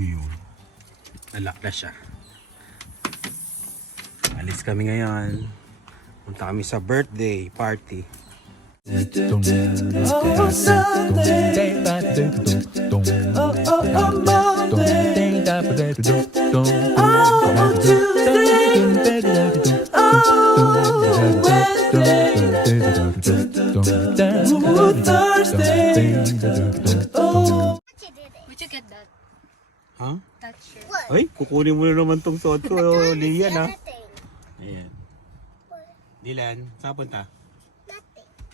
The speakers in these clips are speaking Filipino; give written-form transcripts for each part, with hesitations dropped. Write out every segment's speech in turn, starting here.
Yun. Nalock na siya. Alis kami ngayon. Punta kami sa birthday party. Would you get that? Ha? That shirt? Ay, kukunin mo na naman tong suot ko, Lian, ha? Ayan. Dylan, saan punta?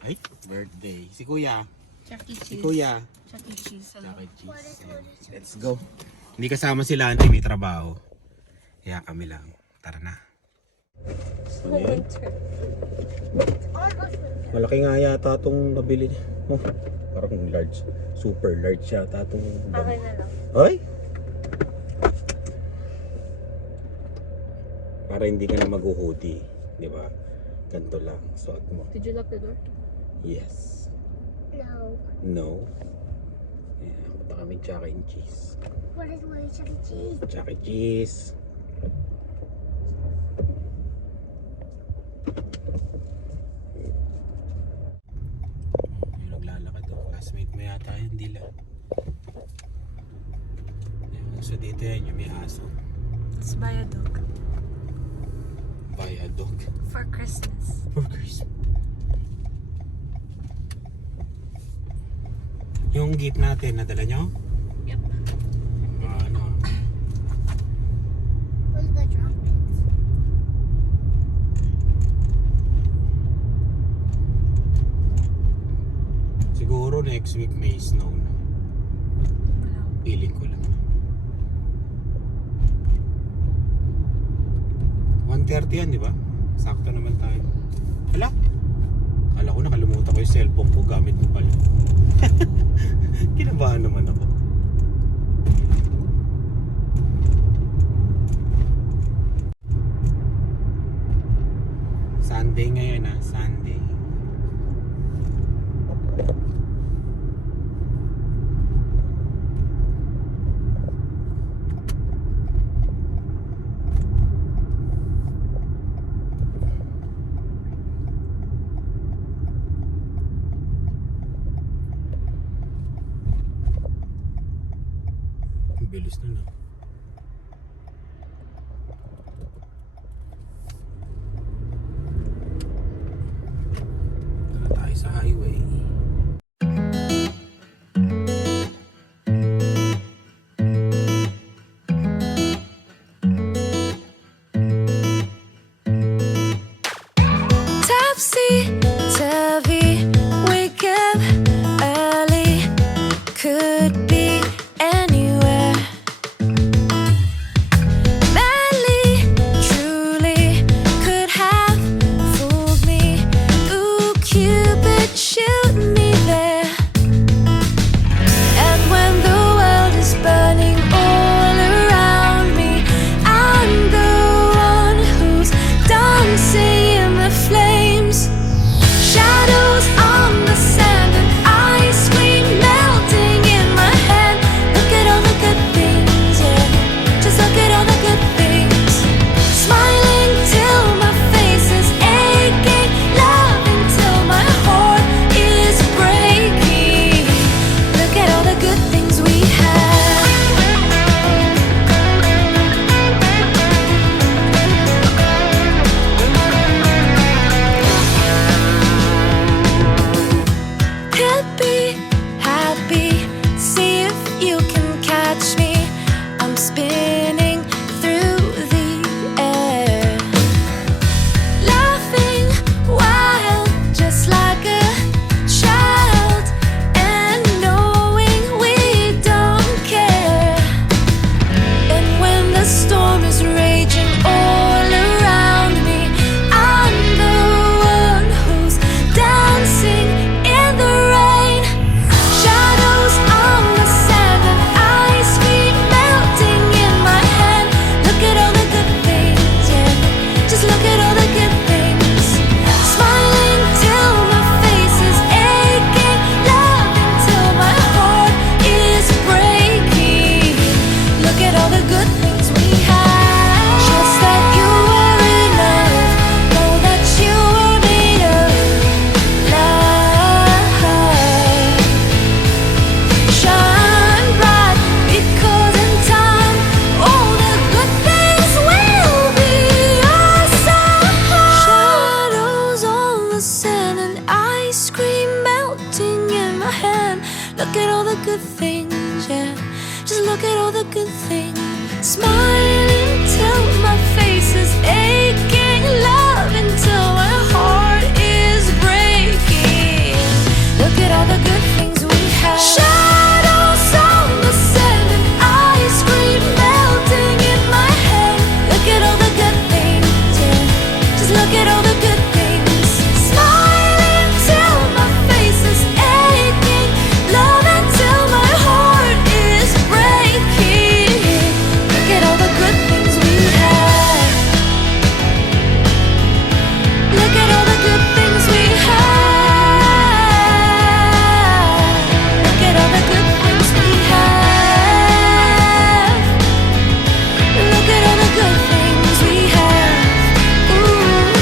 Ay, birthday. Si Kuya. Chuck E. Si Cheese. Kuya. Chuck E. Cheese. Chuck E. Cheese. Ayan. Let's go. Hindi kasama sila, auntie, may trabaho. Kaya kami lang. Tara na. So, ayan. Malaki nga yata itong nabili. Oh, parang large. Super large yata itong. Okay na lang. Ay! Para hindi ka na mag-hoodie. Di ba? Ganito lang. Suot mo. Did you lock the door? Yes. No. No. Ayan, punta kami Chuck E. Cheese. What is one Chuck E. Cheese? Chuck E. Cheese. Yung naglalakad oh. Classmate mo yata yun, Dylan. Ayan, so dito yan yung may aso. Let's buy a dog. Buy a dog. For Christmas. For Christmas. Yung gift natin, nadala nyo? Yep. Ano? Where's the chocolates? Siguro next week may snow na. Wala. Feeling ko lang. 1:30 yan, di ba? Sakto naman tayo. Hala? Kala ko nakalimutan ko yung cellphone ko. Gamit mo pala. Kinabahan naman ako. Sunday ngayon ah. Sunday. Ang bilis na lang. Tara tayo sa highway. Topsy-turvy, wake up early, could be anywhere. the good things. Smiling till my face is aching, love until my heart is breaking. Look at all the good things we have. Shadows on the sand and ice cream melting in my head. Look at all the good things, yeah. Just look at all the good things. Smiling till my face is aching, love until my heart is breaking. Look at all the good things we have. Look at all the good things we have. Look at all the good things we have. Look at all the good things we have. Ooh,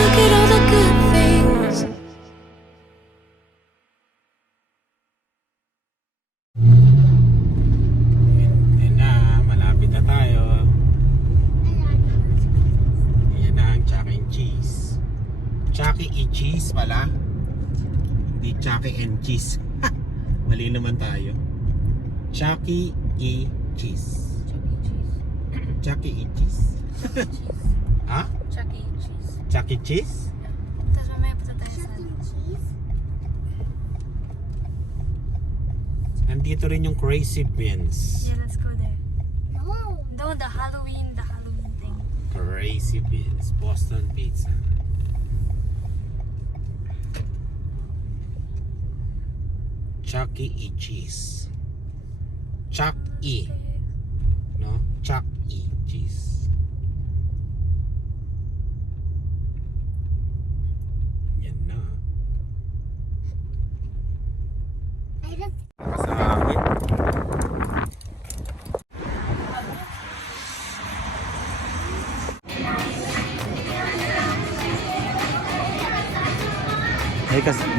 look at all the good things. Ayan na, malapit na tayo. Ayan na ang Chuck E. Cheese. Chuck E. Cheese pala. Hindi Chuck E. Cheese. Mali naman tayo. Chuck E. Cheese. Chuck E. Cheese. Ha? Chuck E. Cheese. Chuck E. Cheese? Tapos mamaya punta tayo sa Nandito rin yung Crazy Beans. Yeah, let's go there. No. No, the Halloween thing. Crazy Beans. Boston Pizza. Chuck E. Cheese. Chuck E. No? Chuck E. Cheese. Yan na. I don't Kasahangin.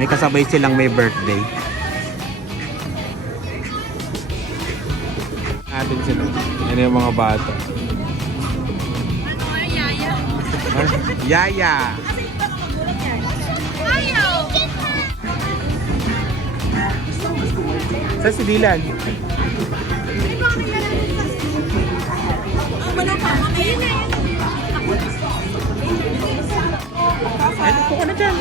May kasabay silang may birthday. Atin sila. Yan yung mga bata. Yaya. Yaya! Sa si Dylan. Ay, po ka na dyan.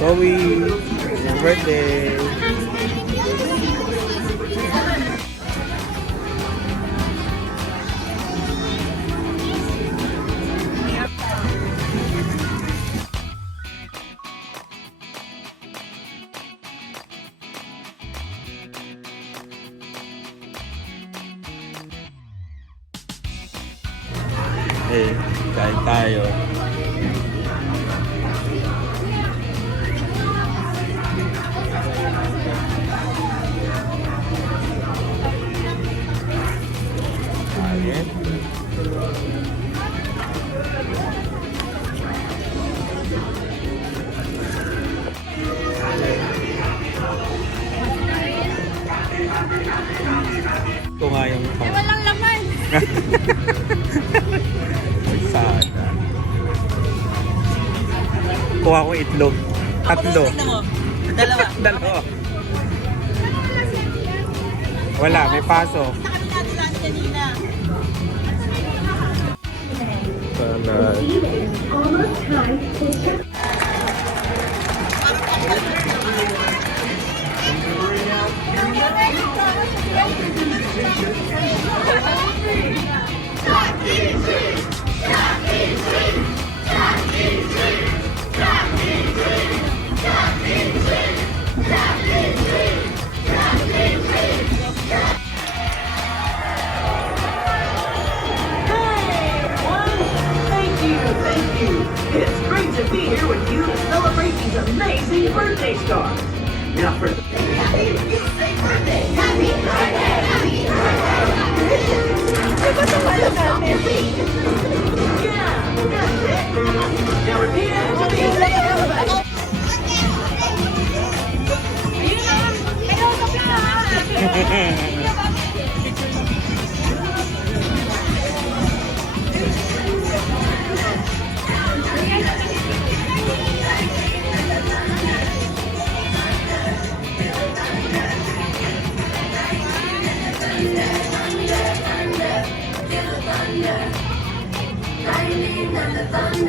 Zoe, your birthday. Eh, kain tayo. Ayan. Ito nga yung Walang laman. Sana. Kuha ko itlog. Tatlo. Dalawa. Dalawa. Wala, may paso. Sa kami natin lahat kanina. Salad. Thank you. It's great to be here with you to celebrate these amazing birthday stars. Now for happy birthday! Happy birthday! Happy birthday! Yeah, that's it. Now repeat after me. Zoe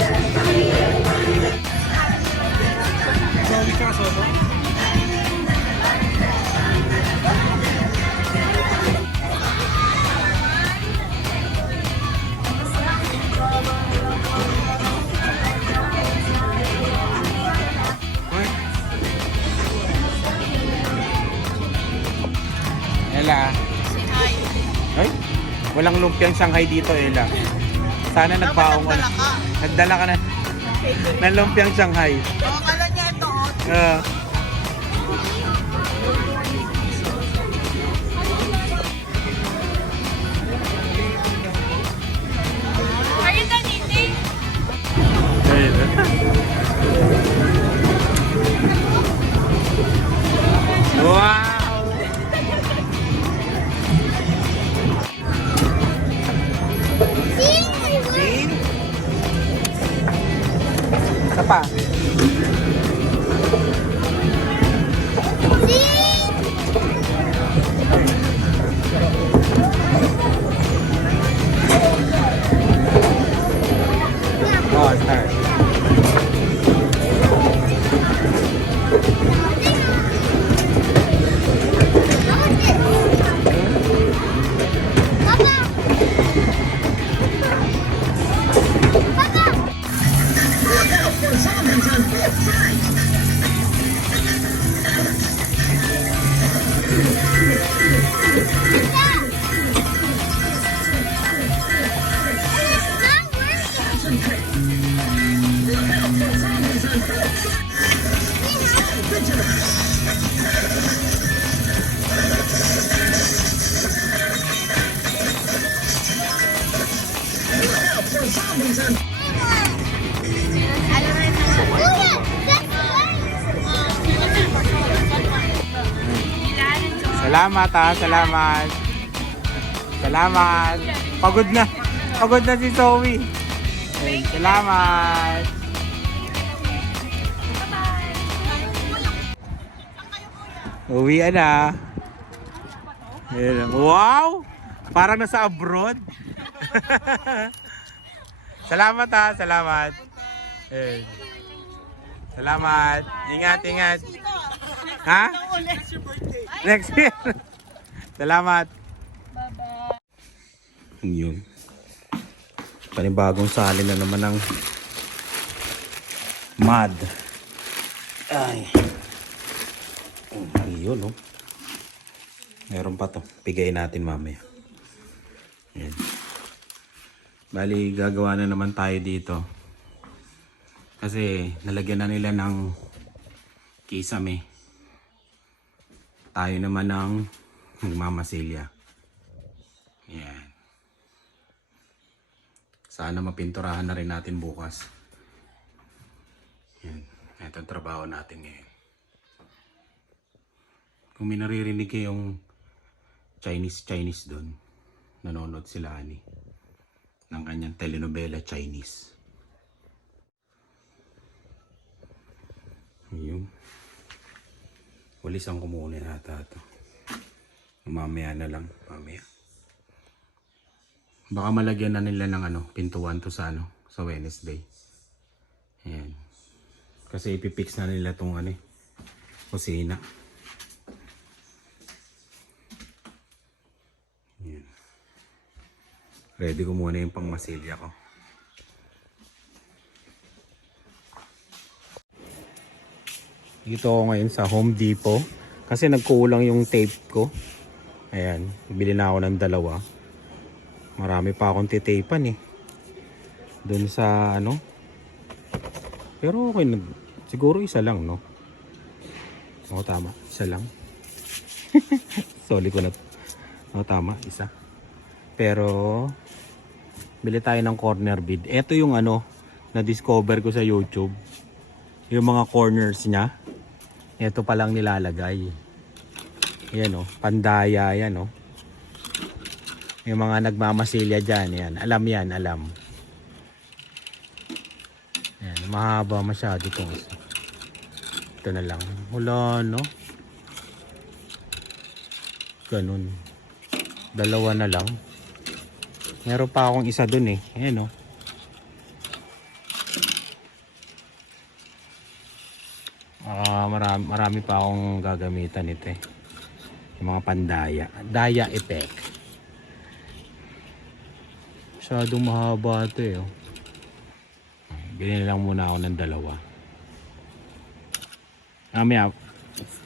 tsaka Sobo. Uy. Ella. Ay, walang lumpiang Shanghai dito, Ella. Sana nagbaong ka na. Nagdala ka na ng lumpiang Shanghai. Oo, kala niya ito. Are you done eating? Wow! See? Isa pa. Oh, start. Salamat ha, salamat. Salamat. Pagod na. Pagod na si Zoe. Ayun, salamat. Uwian na. Ayun, wow! Parang nasa abroad. Salamat ha, salamat. Ayun. Salamat. Ingat, ingat. Ha? Next year. Salamat. Yun. Panibagong sali na naman ng mud. Ay. Yun, oh. Meron pa to. Pigayin natin mamaya. Yan. Bali, gagawa na naman tayo dito. Kasi nalagyan na nila ng kisame. Tayo naman ng magmamasilya. Yan. Sana mapinturahan na rin natin bukas. Yan. Ito ang trabaho natin ngayon. Kung may naririnig kayong Chinese doon, nanonood sila ani ng kanyang telenovela Chinese. Ayun. Walisan ko muna yata ito. Mamaya na lang. Mamaya. Baka malagyan na nila ng pintuan to sa sa Wednesday. Ayan. Kasi ipipix na nila itong kusina. Ayan. Ready ko muna yung pangmasilya ko. Dito ako ngayon sa Home Depot kasi nagkulang yung tape ko. Ayan, bili na ako ng 2. Marami pa akong titapan doon sa pero okay, siguro isa lang, no? Oo, tama, isa lang. Sorry ko na. Oo, tama, isa. Pero bili tayo ng corner bead. Ito yung na-discover ko sa YouTube. Yung mga corners niya. Ito pa lang nilalagay. Yan pandaya yan Yung mga nagmamasilya dyan, yan. Alam yan, alam. Yan, mahaba masyado itong isa. Ito na lang. Wala, no? Ganun. 2 na lang. Meron pa akong isa dun Ayan, marami pa akong gagamitan nito eh. Yung mga pandaya. Daya effect. Masyadong mahaba ito eh. Oh. Bilhin lang muna ako ng dalawa. Mamaya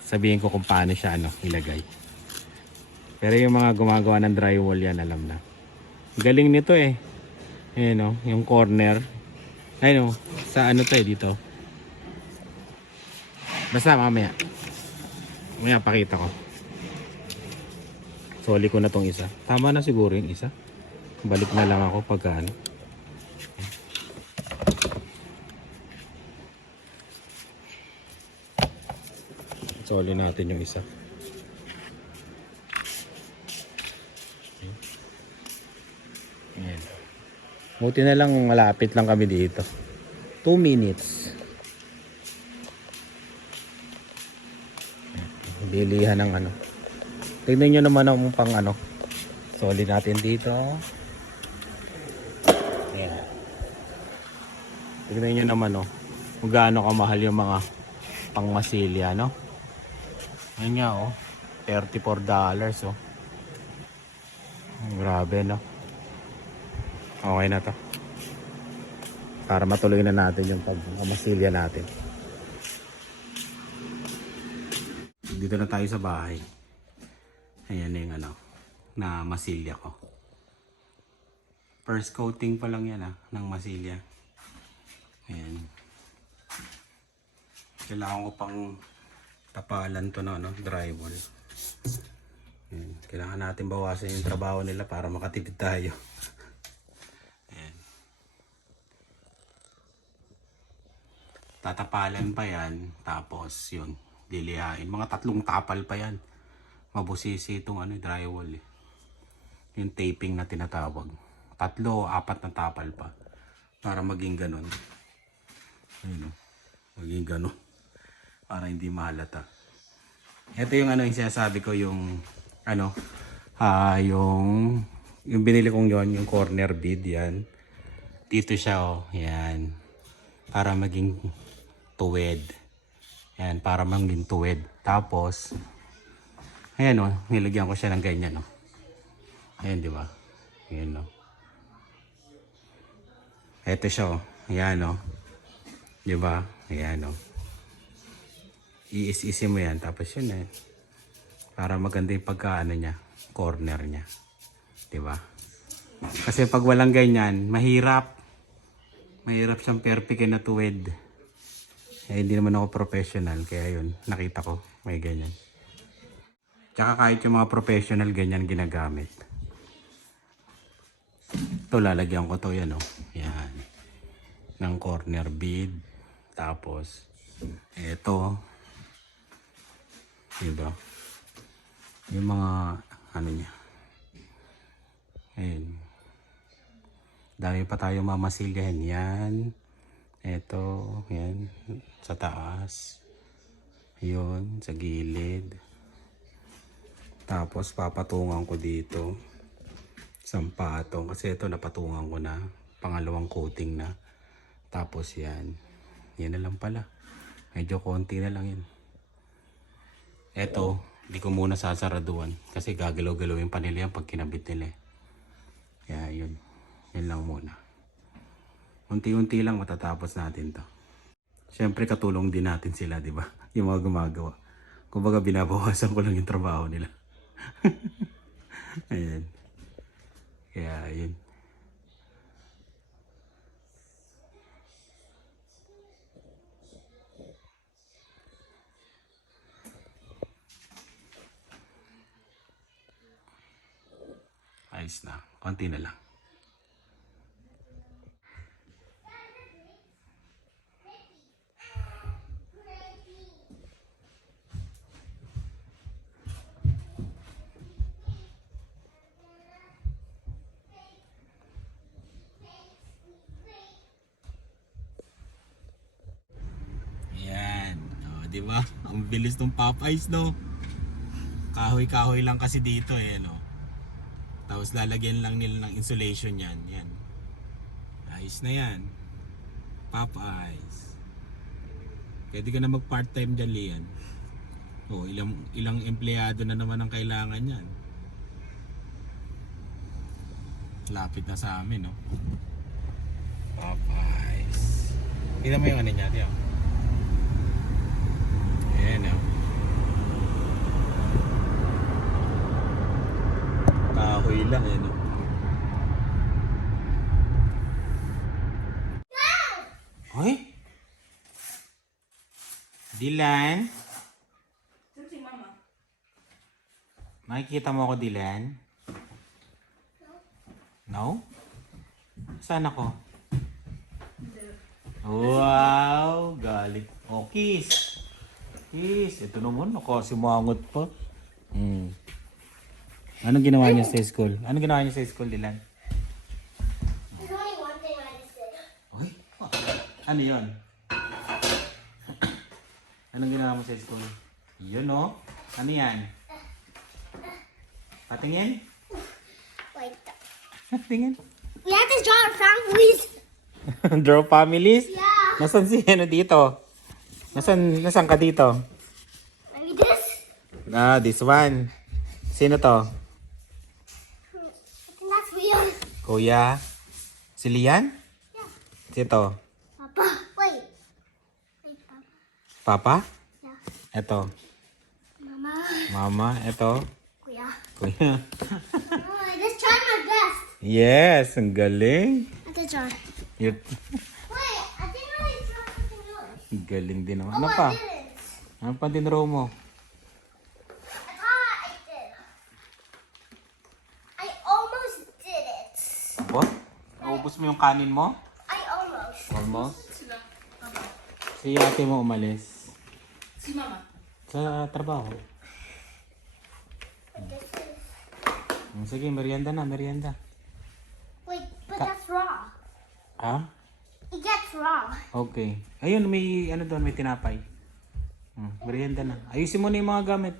sabihin ko kung paano siya ilagay. Pero yung mga gumagawa ng drywall yan alam na. Galing nito eh. Ayan yung corner. Ayun sa to dito. Basta mamaya pakita ko. Soli ko na tong isa. Tama na siguro yung isa. Balik na lang ako pagka Soli natin yung isa. Ayan. Buti na lang malapit lang kami dito. 2 minutes. Bilihan ng Tignan nyo naman ang pang Soli natin dito. Ayan. Tignan nyo naman kung gaano kamahal yung mga pang masilya Ayan nga $34 Grabe Okay na to. Para matuloy na natin yung pag-masilya natin. Dito na tayo sa bahay. Ayan na yung na masilya ko. First coating pa lang yan ng masilya. Ayan. Kailangan ko pang tapalan to na drywall. Ayan. Kailangan natin bawasan yung trabaho nila para makatipid tayo. Ayan. Tatapalan pa yan. Tapos yun, lilihain. Mga 3 tapal pa yan. Mabusisi itong drywall eh. Yung taping na tinatawag. 3 o 4 na tapal pa. Para maging ganun. Ayun maging ganun. Para hindi mahalata. Ito yung yung sinasabi ko yung yung binili kong yon yung corner bead yan. Dito siya yan. Para maging tuwid. Yan, para maging tuwid. Tapos ayan nilagyan ko siya ng ganyan Ayan, di ba? Ayan Ito siya Ayan di ba? Ayan Iis-isin mo yan tapos yun para maganda yung pagkaano niya, corner niya. Di ba? Kasi pag walang ganyan, mahirap siyang perfect na tuwid. Hindi naman ako professional kaya yun, nakita ko may ganyan. Tsaka kahit yung mga professional ganyan ginagamit. Ito lalagyan ko to yan Yan. Ng corner bead. Tapos ito. Diba? Yung mga niya. Ayun. Dami pa tayo mamasilyahin. Yan. Ito. Yan. Sa taas. Yun. Sa gilid. Tapos papatungan ko dito. Isang patong. Kasi ito napatungan ko na. Pangalawang coating na. Tapos yan. Yan na lang pala. Medyo konti na lang yan. Eto, di ko muna sasaraduan. Kasi gagalaw-galaw yung panila yan pag kinabit nila. Kaya yun. Yan lang muna. Unti-unti lang matatapos natin to. Siyempre katulong din natin sila, di ba? Yung mga gumagawa. Kumbaga binabawasan ko lang yung trabaho nila. Ayan. Kaya yun. Ayos na. Konti na lang. Ayan. Di ba? Ang bilis ng Popeyes, no? Kahoy-kahoy lang kasi dito Tapos lalagyan lang nila ng insulation yan. Yan. Ayos na yan. Popeyes. Pwede ka na mag part-time dyan, Lian. Oh, ilang empleyado na naman ang kailangan yan. Lapit na sa amin, no? Popeyes. Tignan mo yung ano niya, tiyo. Ayan, oh. Kahoy lang, eh, no? Hoy! Dylan? Si mama. Makikita mo ako, Dylan? No? Saan ako? Wow! Galit. Oh, kiss! Kiss! Ito naman, nakasimangot pa. Anong ginawa niya sa school? Anong ginawa niya sa school, Dylan? There's only one thing I just did. Uy! Ano yun? Anong ginawa mo sa school? Yun, oh. Ano yan? Patingin? Like that. Tingin. We have to draw our families. Draw families? Yeah. Nasaan si ano dito? Nasaan ka dito? Maybe this. Ah, this one. Sino to? I think that's real. Kuya? Si Lian? Yeah. Sino to? Papa. Wait. Wait, Papa. Papa? Yeah. Eto. Mama. Mama? Eto. Kuya. Kuya. Oh, I just tried my best. Yes, ang galing. I can draw. You're... Wait, I think I draw something else. Ang galing din naman. Oh, Ano I pa? didn't. Ano pa dinraw mo? I thought I did. I almost did it. What? Naubos mo yung kanin mo? I almost. Almost? Sila. Si ate mo umalis. Si mama. Sa trabaho. This is. Sige, merienda na, merienda. Wait, but that's raw. Ha? It gets raw. Okay. Ayun, may ano doon, may tinapay. Merienda na. Ayusin mo na yung mga gamit.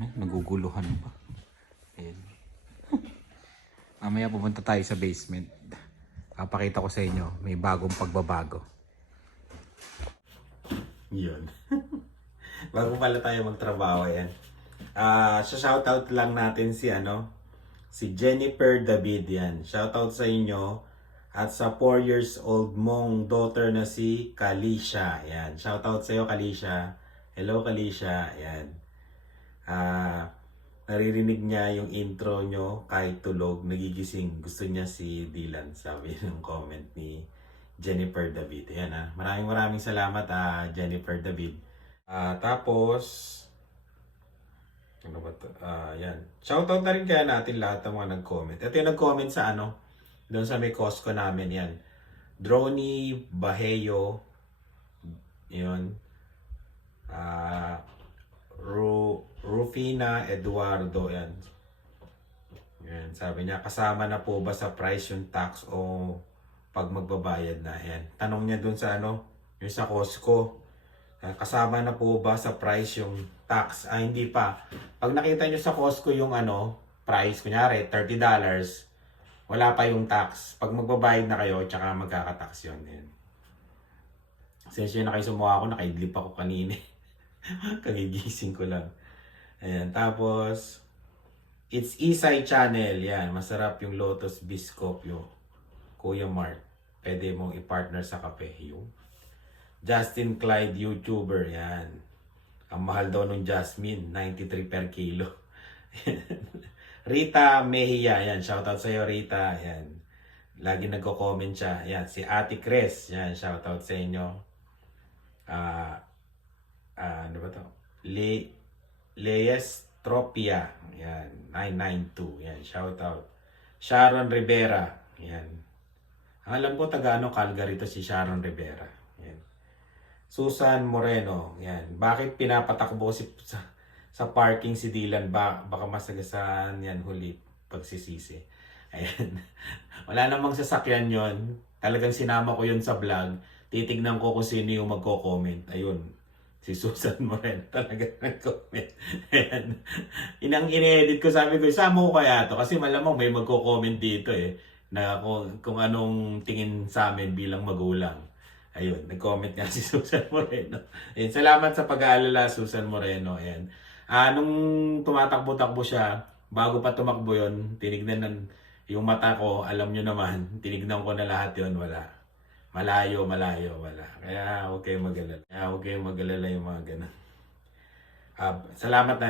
Ay, naguguluhan pa. Ayun. Mamaya pupunta tayo sa basement. Papakita ko sa inyo, may bagong pagbabago. Yun. Bago pala tayo magtrabaho yan. Sa shoutout lang natin si Jennifer David yan. Shoutout sa inyo at sa 4 years old mong daughter na si Kalisha. Yan. Shoutout sa iyo, Kalisha. Hello, Kalisha. Yan. Naririnig niya yung intro nyo kahit tulog, nagigising. Gusto niya si Dylan, sabi ng comment ni Jennifer David. Yan, maraming salamat Jennifer David. Tapos ano ba to? Yan. Shoutout na rin kaya natin lahat ng mga nag-comment. Ito yung nag-comment sa doon sa may Costco namin yan. Drony Baheyo. Yun. Rufina Eduardo. Yan. Yan. Sabi niya, kasama na po ba sa price yung tax o pag magbabayad na? Yan. Tanong niya doon sa yung sa Costco. Kasama na po ba sa price yung tax? Hindi pa. Pag nakita nyo sa Costco yung price, kunyari $30, wala pa yung tax. Pag magbabayad na kayo, tsaka magkakatax yun. Yan. Since yun na kayo sumuha ako, nakaidlip ako kanina. Kagigising ko lang. Ayan. Tapos, It's Isay Channel. Yan. Masarap yung Lotus Biscoff yung Kuya Mart. Pwede mong i-partner sa kape. Yung Justin Clyde YouTuber. Yan. Ang mahal daw nung Jasmine. 93 per kilo. Rita Mejia. Yan. Shoutout sa iyo, Rita. Yan. Lagi nagko-comment siya. Yan. Si Ate Chris. Yan. Shoutout sa inyo. Ano ba to? Leestropia. Yan. 992. Yan. Shoutout. Sharon Rivera. Yan. Alam ko taga Calgary to si Sharon Rivera. Yan. Susan Moreno. Yan. Bakit pinapatakbo sa parking si Dylan? Baka masagasaan yan huli pagsisisi. Ayan. Wala namang sasakyan yon. Talagang sinama ko yun sa vlog. Titignan ko kung sino yung magko-comment. Ayun. Si Susan Moreno talaga nag-comment. Ayan. Inang in-edit ko, sabi ko, isama ko kaya to. Kasi malamang may magko-comment dito na kung anong tingin sa amin bilang magulang. Ayun, nag-comment nga si Susan Moreno. Ayun, salamat sa pag-aalala, Susan Moreno. Ayan. Nung tumatakbo-takbo siya, bago pa tumakbo yun, tinignan yung mata ko, alam nyo naman, tinignan ko na lahat yun, wala. Malayo, wala. Kaya huwag kayong mag-alala yung mga ganun. Salamat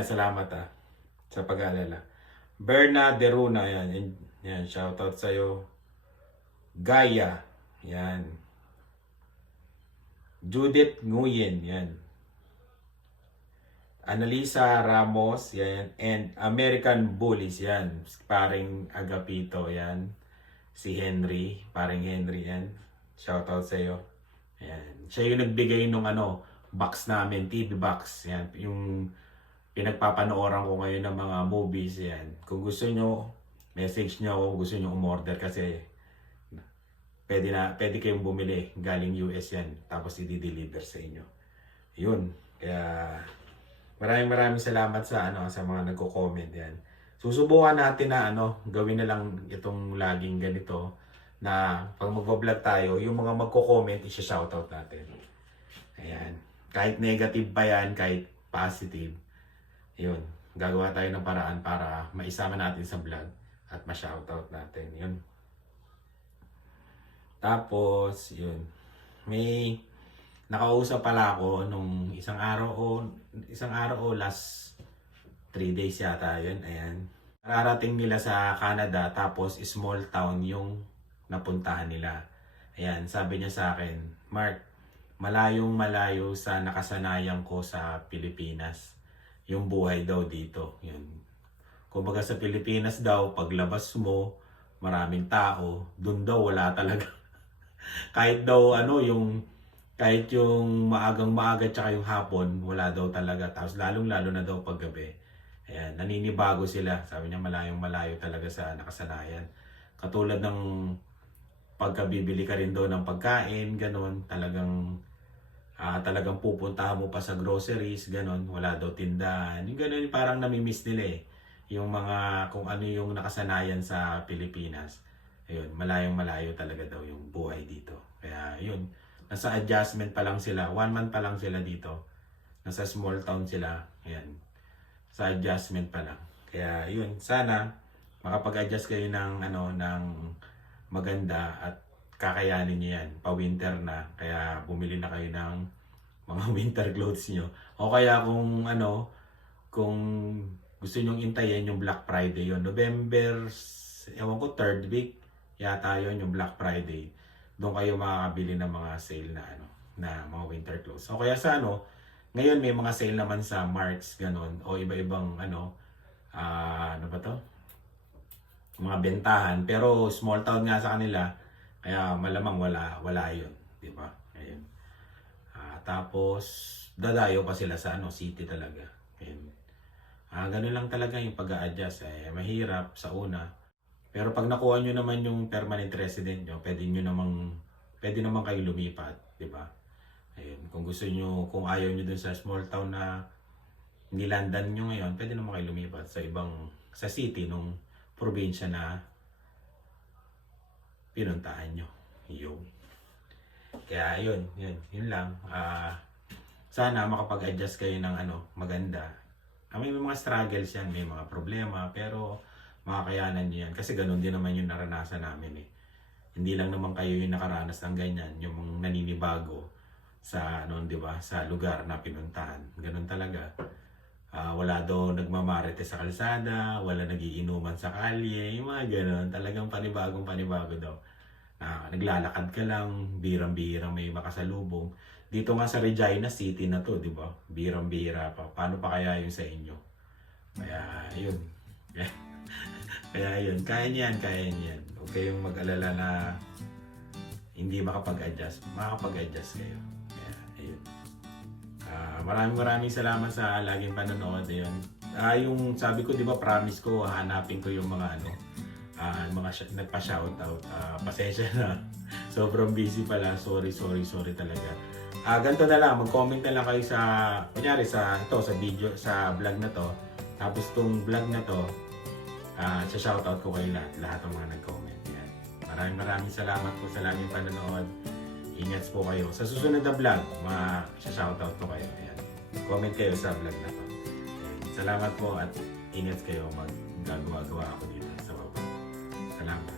sa pag-aalala. Berna Deruna, yan, shoutout sa'yo. Gaya, yan. Judith Nguyen, yan. Annalisa Ramos, yan. And American Bullies, yan. Paring Agapito, yan. Si Henry, paring Henry, yan. Shoutout sa'yo. Yan. Siya yung nagbigay nung box namin, TV box. Yan. Yung pinagpapanooran ko ngayon ng mga movies, yan. Kung gusto nyo, message nyo ako kung gusto nyo umorder kasi pwede kayong bumili galing US yan tapos i-deliver sa inyo. Yun. Kaya maraming salamat sa mga nagko-comment yan. Susubukan natin na gawin na lang itong laging ganito na pag magvo-vlog tayo, yung mga magko-comment i-shoutout natin. Ayan. Kahit negative pa yan, kahit positive. Yun. Gagawa tayo ng paraan para maisama natin sa vlog at ma-shoutout natin. Yun. Tapos, yun. May nakausap pala ako nung isang araw o last 3 days yata yun. Ayan. Nararating nila sa Canada tapos small town yung napuntahan nila. Ayan, sabi niya sa akin, Mark, malayong-malayo sa nakasanayan ko sa Pilipinas. Yung buhay daw dito. Yun. Kumbaga sa Pilipinas daw, paglabas mo, maraming tao, dun daw wala talaga. Kahit daw kahit yung maagang-maaga tsaka yung hapon, wala daw talaga. Tapos lalong-lalo na daw paggabi. Ayan, naninibago sila. Sabi niya malayong-malayo talaga sa nakasanayan. Katulad ng pagkabibili ka rin daw ng pagkain, ganon. Talagang pupuntahan mo pa sa groceries, ganon. Wala daw tindahan. Yung ganon, parang namimiss nila yung mga kung ano yung nakasanayan sa Pilipinas. Ayun, malayong-malayo talaga daw yung buhay dito. Kaya yun, nasa adjustment pa lang sila. 1 month pa lang sila dito. Nasa small town sila. Ayan, sa adjustment pa lang. Kaya yun, sana makapag-adjust kayo ng maganda at kakayanin niyo yan. Pa-winter na. Kaya bumili na kayo ng mga winter clothes niyo. O kaya kung gusto nyong intayin yung Black Friday yun. November, ewan ko, 3rd week. Yata yun yung Black Friday. Doon kayo makakabili ng mga sale na mga winter clothes. O kaya sa ngayon may mga sale naman sa Marks, ganon. O iba-ibang mga bentahan. Pero small town nga sa kanila. Kaya malamang wala yun. Diba? Ayun. Tapos dadayo pa sila sa city talaga. Ayun. Ganun lang talaga yung pag-a-adjust. Mahirap sa una. Pero pag nakuha nyo naman yung permanent resident nyo, pwede naman kayo lumipat, di ba? Ayun, kung ayaw nyo dun sa small town na nilandan nyo ngayon, pwede naman kayo lumipat sa city nung probinsya na pinuntahan nyo. Yun. Kaya yun lang. Sana makapag-adjust kayo ng maganda. May mga struggles yan, may mga problema, pero makakayanan nyo yan. Kasi ganun din naman yung naranasan namin Hindi lang naman kayo yung nakaranas ng ganyan, yung naninibago sa diba, sa lugar na pinuntahan. Ganun talaga. Wala daw nagmamarete sa kalsada, wala nagiinuman sa kalye, yung mga ganun. Talagang panibago daw. Naglalakad ka lang, birang-birang may makasalubong. Dito nga sa Regina City na to, di ba? Birang-bira pa. Paano pa kaya yun sa inyo? Kaya yun. Kaya yun, kaya niyan. Huwag kayong mag-alala na hindi makapag-adjust. Makapag-adjust kayo. Kaya, ayun. Maraming salamat sa laging panonood. Ayun. Yung sabi ko, di ba, promise ko, hanapin ko yung mga mga nagpa-shoutout. Pasensya na. Sobrang busy pala. Sorry talaga. Ganito na lang, mag-comment na lang kayo kunyari sa video, sa vlog na to. Tapos tong vlog na to, sa shoutout ko kayo lahat ng mga nag-comment. Yan. Maraming salamat po sa laging panonood. Ingat po kayo. Sa susunod na vlog, shoutout ko kayo. Ayan. Comment kayo sa vlog na to. Ayan. Salamat po at ingat kayo maggagawa-gawa ako dito sa baba. Salamat.